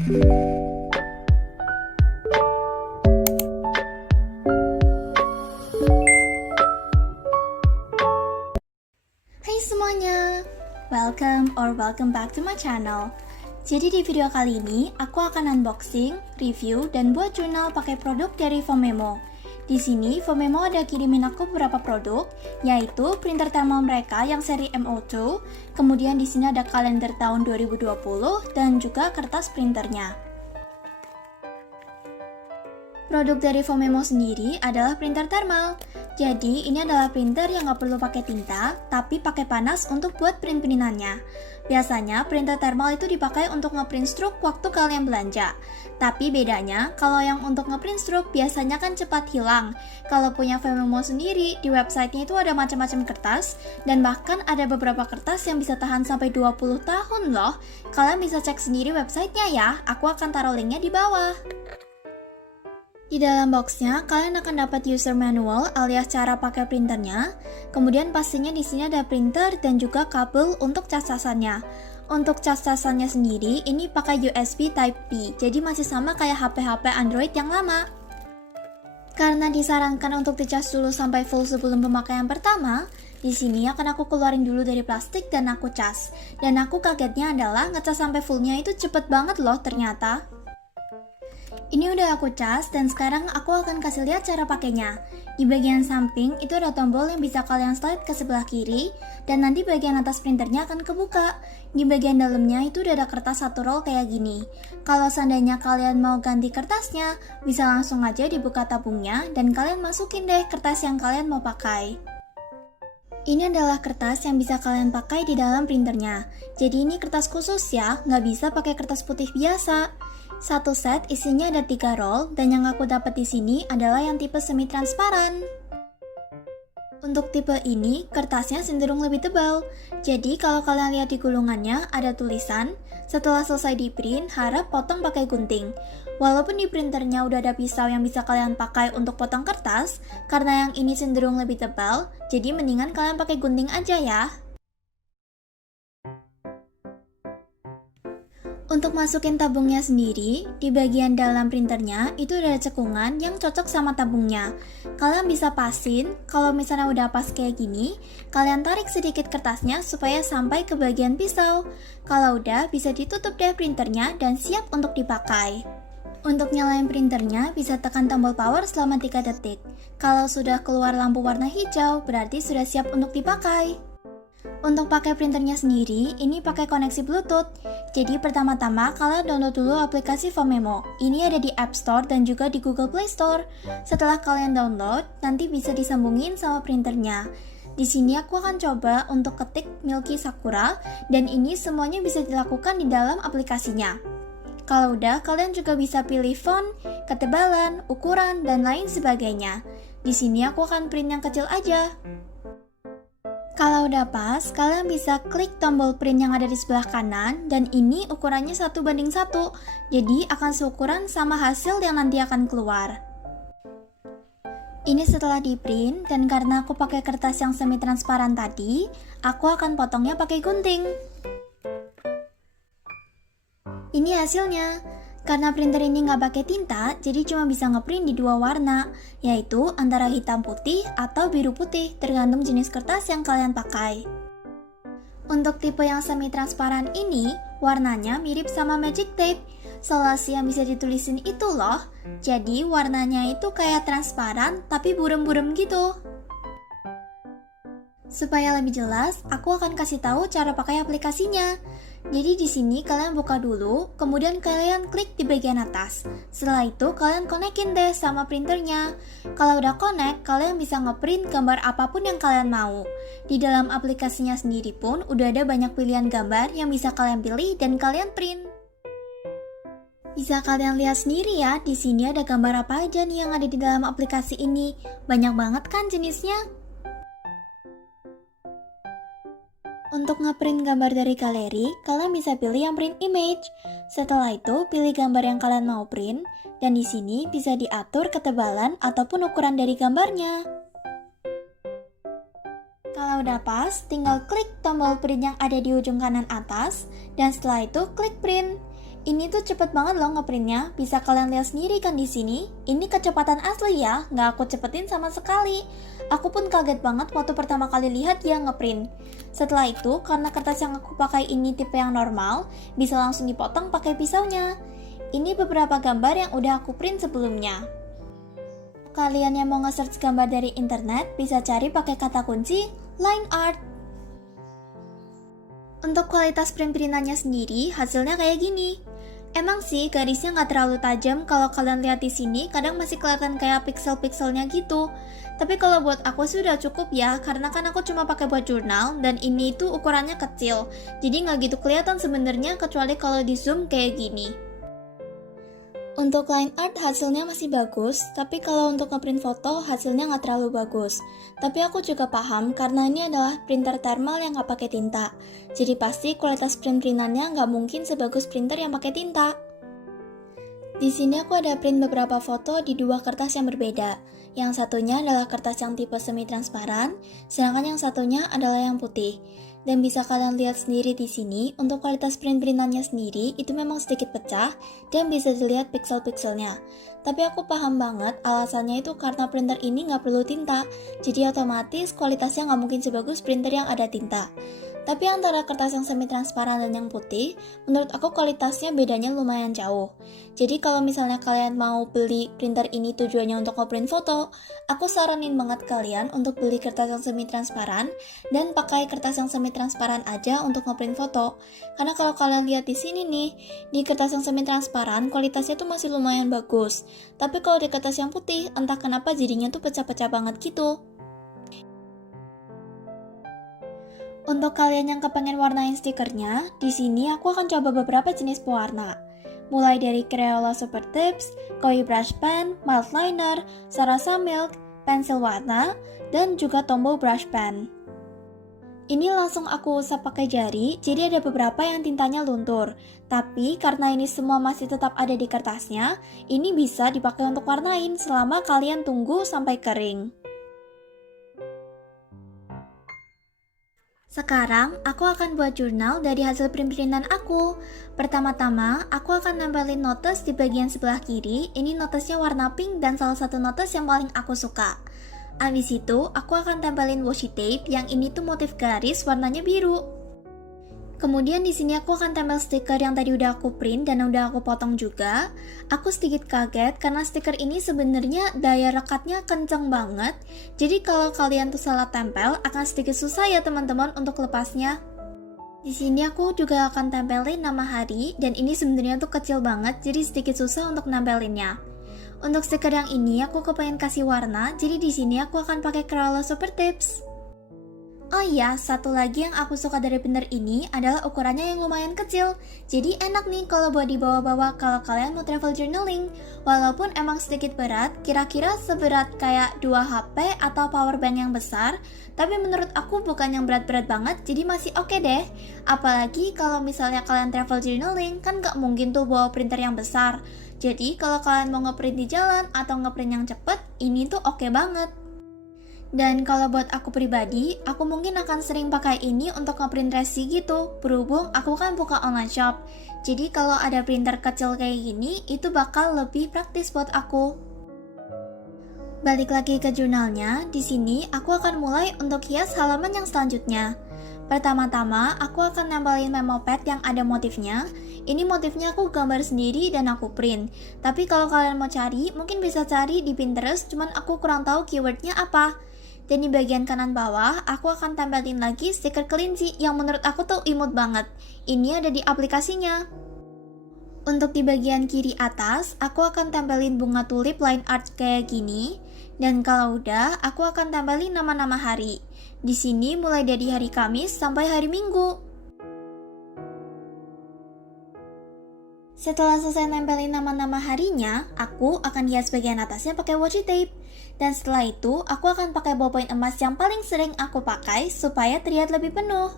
Hai semuanya, welcome back to my channel. Jadi di video kali ini, aku akan unboxing, review, dan buat jurnal pakai produk dari Fomemo. Di sini, Fomemo ada kirimin aku beberapa produk, yaitu printer thermal mereka yang seri MO2, kemudian di sini ada kalender tahun 2020, dan juga kertas printernya. Produk dari Fomemo sendiri adalah printer thermal. Jadi ini adalah printer yang nggak perlu pakai tinta, tapi pakai panas untuk buat print-printannya. Biasanya printer thermal itu dipakai untuk ngeprint stroke waktu kalian belanja. Tapi bedanya, kalau yang untuk ngeprint stroke biasanya kan cepat hilang. Kalau punya Fomemo sendiri, di websitenya itu ada macam-macam kertas, dan bahkan ada beberapa kertas yang bisa tahan sampai 20 tahun loh. Kalian bisa cek sendiri websitenya ya, aku akan taruh linknya di bawah. Di dalam boxnya, kalian akan dapat user manual alias cara pakai printernya. Kemudian pastinya di sini ada printer dan juga kabel untuk cas-casannya. Untuk cas-casannya sendiri, ini pakai USB Type-B, jadi masih sama kayak HP-HP Android yang lama. Karena disarankan untuk dicas dulu sampai full sebelum pemakaian pertama, di sini akan aku keluarin dulu dari plastik dan aku cas. Dan aku kagetnya adalah ngecas sampai fullnya itu cepet banget loh ternyata. Ini udah aku cas dan sekarang aku akan kasih lihat cara pakainya. Di bagian samping itu ada tombol yang bisa kalian slide ke sebelah kiri dan nanti bagian atas printernya akan kebuka. Di bagian dalamnya itu udah ada kertas satu roll kayak gini. Kalau seandainya kalian mau ganti kertasnya, bisa langsung aja dibuka tabungnya dan kalian masukin deh kertas yang kalian mau pakai. Ini adalah kertas yang bisa kalian pakai di dalam printernya. Jadi ini kertas khusus ya, nggak bisa pakai kertas putih biasa. Satu set isinya ada 3 roll dan yang aku dapat di sini adalah yang tipe semi transparan. Untuk tipe ini kertasnya cenderung lebih tebal. Jadi kalau kalian lihat di gulungannya ada tulisan, setelah selesai di print harap potong pakai gunting. Walaupun di printernya udah ada pisau yang bisa kalian pakai untuk potong kertas, karena yang ini cenderung lebih tebal, jadi mendingan kalian pakai gunting aja ya. Untuk masukin tabungnya sendiri, di bagian dalam printernya itu ada cekungan yang cocok sama tabungnya. Kalian bisa pasin, kalau misalnya udah pas kayak gini, kalian tarik sedikit kertasnya supaya sampai ke bagian pisau. Kalau udah, bisa ditutup deh printernya dan siap untuk dipakai. Untuk nyalain printernya, bisa tekan tombol power selama 3 detik. Kalau sudah keluar lampu warna hijau, berarti sudah siap untuk dipakai. Untuk pakai printernya sendiri, ini pakai koneksi Bluetooth. Jadi pertama-tama kalian download dulu aplikasi Fomemo. Ini ada di App Store dan juga di Google Play Store. Setelah kalian download, nanti bisa disambungin sama printernya. Di sini aku akan coba untuk ketik Milky Sakura dan ini semuanya bisa dilakukan di dalam aplikasinya. Kalau udah, kalian juga bisa pilih font, ketebalan, ukuran, dan lain sebagainya. Di sini aku akan print yang kecil aja. Kalau udah pas, kalian bisa klik tombol print yang ada di sebelah kanan dan ini ukurannya 1:1, jadi akan seukuran sama hasil yang nanti akan keluar. Ini setelah di print dan karena aku pakai kertas yang semi transparan tadi, aku akan potongnya pakai gunting. Ini hasilnya. Karena printer ini nggak pakai tinta, jadi cuma bisa ngeprint di 2 warna, yaitu antara hitam putih atau biru putih, tergantung jenis kertas yang kalian pakai. Untuk tipe yang semi transparan ini, warnanya mirip sama magic tape, selasi yang bisa ditulisin itu loh, jadi warnanya itu kayak transparan tapi burem-burem gitu. Supaya lebih jelas, aku akan kasih tahu cara pakai aplikasinya. Jadi di sini kalian buka dulu, kemudian kalian klik di bagian atas. Setelah itu kalian konekin deh sama printernya. Kalau udah connect, kalian bisa ngeprint gambar apapun yang kalian mau. Di dalam aplikasinya sendiri pun udah ada banyak pilihan gambar yang bisa kalian pilih dan kalian print. Bisa kalian lihat sendiri ya, di sini ada gambar apa aja nih yang ada di dalam aplikasi ini. Banyak banget kan jenisnya? Untuk ngeprint gambar dari galeri, kalian bisa pilih yang print image. Setelah itu, pilih gambar yang kalian mau print, dan di sini bisa diatur ketebalan ataupun ukuran dari gambarnya. Kalau udah pas, tinggal klik tombol print yang ada di ujung kanan atas, dan setelah itu klik print. Ini tuh cepet banget loh ngeprintnya, bisa kalian lihat sendiri kan di sini. Ini kecepatan asli ya, nggak aku cepetin sama sekali. Aku pun kaget banget waktu pertama kali lihat dia ngeprint. Setelah itu, karena kertas yang aku pakai ini tipe yang normal, bisa langsung dipotong pakai pisaunya. Ini beberapa gambar yang udah aku print sebelumnya. Kalian yang mau nge-search gambar dari internet, bisa cari pakai kata kunci line art. Untuk kualitas print-printannya sendiri, hasilnya kayak gini. Emang sih garisnya nggak terlalu tajam, kalau kalian lihat di sini kadang masih kelihatan kayak pixel-pixelnya gitu. Tapi kalau buat aku sih udah cukup ya, karena kan aku cuma pakai buat jurnal dan ini itu ukurannya kecil. Jadi nggak gitu kelihatan sebenarnya kecuali kalau di zoom kayak gini. Untuk line art hasilnya masih bagus, tapi kalau untuk ngeprint foto hasilnya nggak terlalu bagus. Tapi aku juga paham karena ini adalah printer thermal yang nggak pakai tinta. Jadi pasti kualitas print-printannya nggak mungkin sebagus printer yang pakai tinta. Di sini aku ada print beberapa foto di dua kertas yang berbeda. Yang satunya adalah kertas yang tipe semi-transparan, sedangkan yang satunya adalah yang putih. Dan bisa kalian lihat sendiri di sini, untuk kualitas print-printannya sendiri itu memang sedikit pecah dan bisa dilihat pixel-pixelnya. Tapi aku paham banget alasannya itu karena printer ini nggak perlu tinta, jadi otomatis kualitasnya nggak mungkin sebagus printer yang ada tinta. Tapi antara kertas yang semi-transparan dan yang putih, menurut aku kualitasnya bedanya lumayan jauh. Jadi kalau misalnya kalian mau beli printer ini tujuannya untuk ngeprint foto, aku saranin banget kalian untuk beli kertas yang semi-transparan dan pakai kertas yang semi-transparan aja untuk ngeprint foto. Karena kalau kalian lihat di sini nih, di kertas yang semi-transparan kualitasnya tuh masih lumayan bagus. Tapi kalau di kertas yang putih, entah kenapa jadinya tuh pecah-pecah banget gitu. Untuk kalian yang kepengen warnain stikernya, di sini aku akan coba beberapa jenis pewarna. Mulai dari Crayola Super Tips, Koi Brush Pen, Mild Liner, Sarasa Milk, pensil warna, dan juga Tombow Brush Pen. Ini langsung aku usap pakai jari, jadi ada beberapa yang tintanya luntur. Tapi karena ini semua masih tetap ada di kertasnya, ini bisa dipakai untuk warnain selama kalian tunggu sampai kering. Sekarang, aku akan buat jurnal dari hasil print-printan aku. Pertama-tama, aku akan nempelin notes di bagian sebelah kiri. Ini notesnya warna pink dan salah satu notes yang paling aku suka. Abis itu, aku akan tempelin washi tape yang ini tuh motif garis warnanya biru. Kemudian di sini aku akan tempel stiker yang tadi udah aku print dan udah aku potong juga. Aku sedikit kaget karena stiker ini sebenarnya daya rekatnya kenceng banget. Jadi kalau kalian tuh salah tempel akan sedikit susah ya teman-teman untuk lepasnya. Di sini aku juga akan tempelin nama hari dan ini sebenarnya tuh kecil banget jadi sedikit susah untuk nempelinnya. Untuk stiker yang ini aku kepengen kasih warna, jadi di sini aku akan pakai Crayola Super Tips. Oh iya, satu lagi yang aku suka dari printer ini adalah ukurannya yang lumayan kecil. Jadi enak nih kalau buat dibawa-bawa kalau kalian mau travel journaling. Walaupun emang sedikit berat, kira-kira seberat kayak 2 HP atau power bank yang besar, tapi menurut aku bukan yang berat-berat banget, jadi masih oke deh. Apalagi kalau misalnya kalian travel journaling, kan gak mungkin tuh bawa printer yang besar. Jadi kalau kalian mau ngeprint di jalan atau ngeprint yang cepet, ini tuh oke banget. Dan kalau buat aku pribadi, aku mungkin akan sering pakai ini untuk ngeprint resi gitu. Berhubung aku kan buka online shop. Jadi kalau ada printer kecil kayak gini, itu bakal lebih praktis buat aku. Balik lagi ke jurnalnya, di sini aku akan mulai untuk hias halaman yang selanjutnya. Pertama-tama, aku akan nempelin memo pad yang ada motifnya. Ini motifnya aku gambar sendiri dan aku print. Tapi kalau kalian mau cari, mungkin bisa cari di Pinterest, cuman aku kurang tahu keywordnya apa. Dan di bagian kanan bawah, aku akan tempelin lagi stiker kelinci yang menurut aku tuh imut banget. Ini ada di aplikasinya. Untuk di bagian kiri atas, aku akan tempelin bunga tulip line art kayak gini. Dan kalau udah, aku akan tempelin nama-nama hari. Di sini mulai dari hari Kamis sampai hari Minggu. Setelah selesai nempelin nama-nama harinya, aku akan hias bagian atasnya pakai washi tape. Dan setelah itu, aku akan pakai ballpoint emas yang paling sering aku pakai supaya terlihat lebih penuh.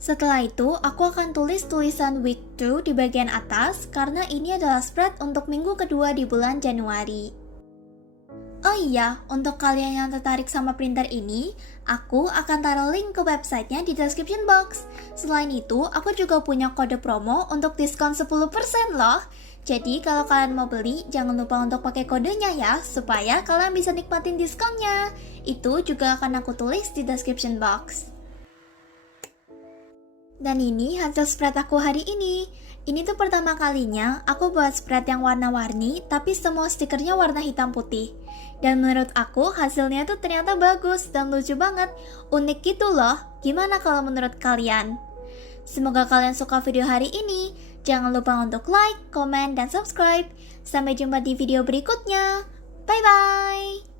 Setelah itu, aku akan tulis tulisan week 2 di bagian atas karena ini adalah spread untuk minggu kedua di bulan Januari. Oh iya, untuk kalian yang tertarik sama printer ini, aku akan taruh link ke websitenya di description box. Selain itu, aku juga punya kode promo untuk diskon 10% loh. Jadi kalau kalian mau beli, jangan lupa untuk pakai kodenya ya, supaya kalian bisa nikmatin diskonnya. Itu juga akan aku tulis di description box. Dan ini hasil spread aku hari ini. Ini tuh pertama kalinya aku buat spread yang warna-warni, tapi semua stikernya warna hitam putih. Dan menurut aku hasilnya tuh ternyata bagus dan lucu banget. Unik gitu loh. Gimana kalau menurut kalian? Semoga kalian suka video hari ini. Jangan lupa untuk like, komen, dan subscribe. Sampai jumpa di video berikutnya. Bye-bye.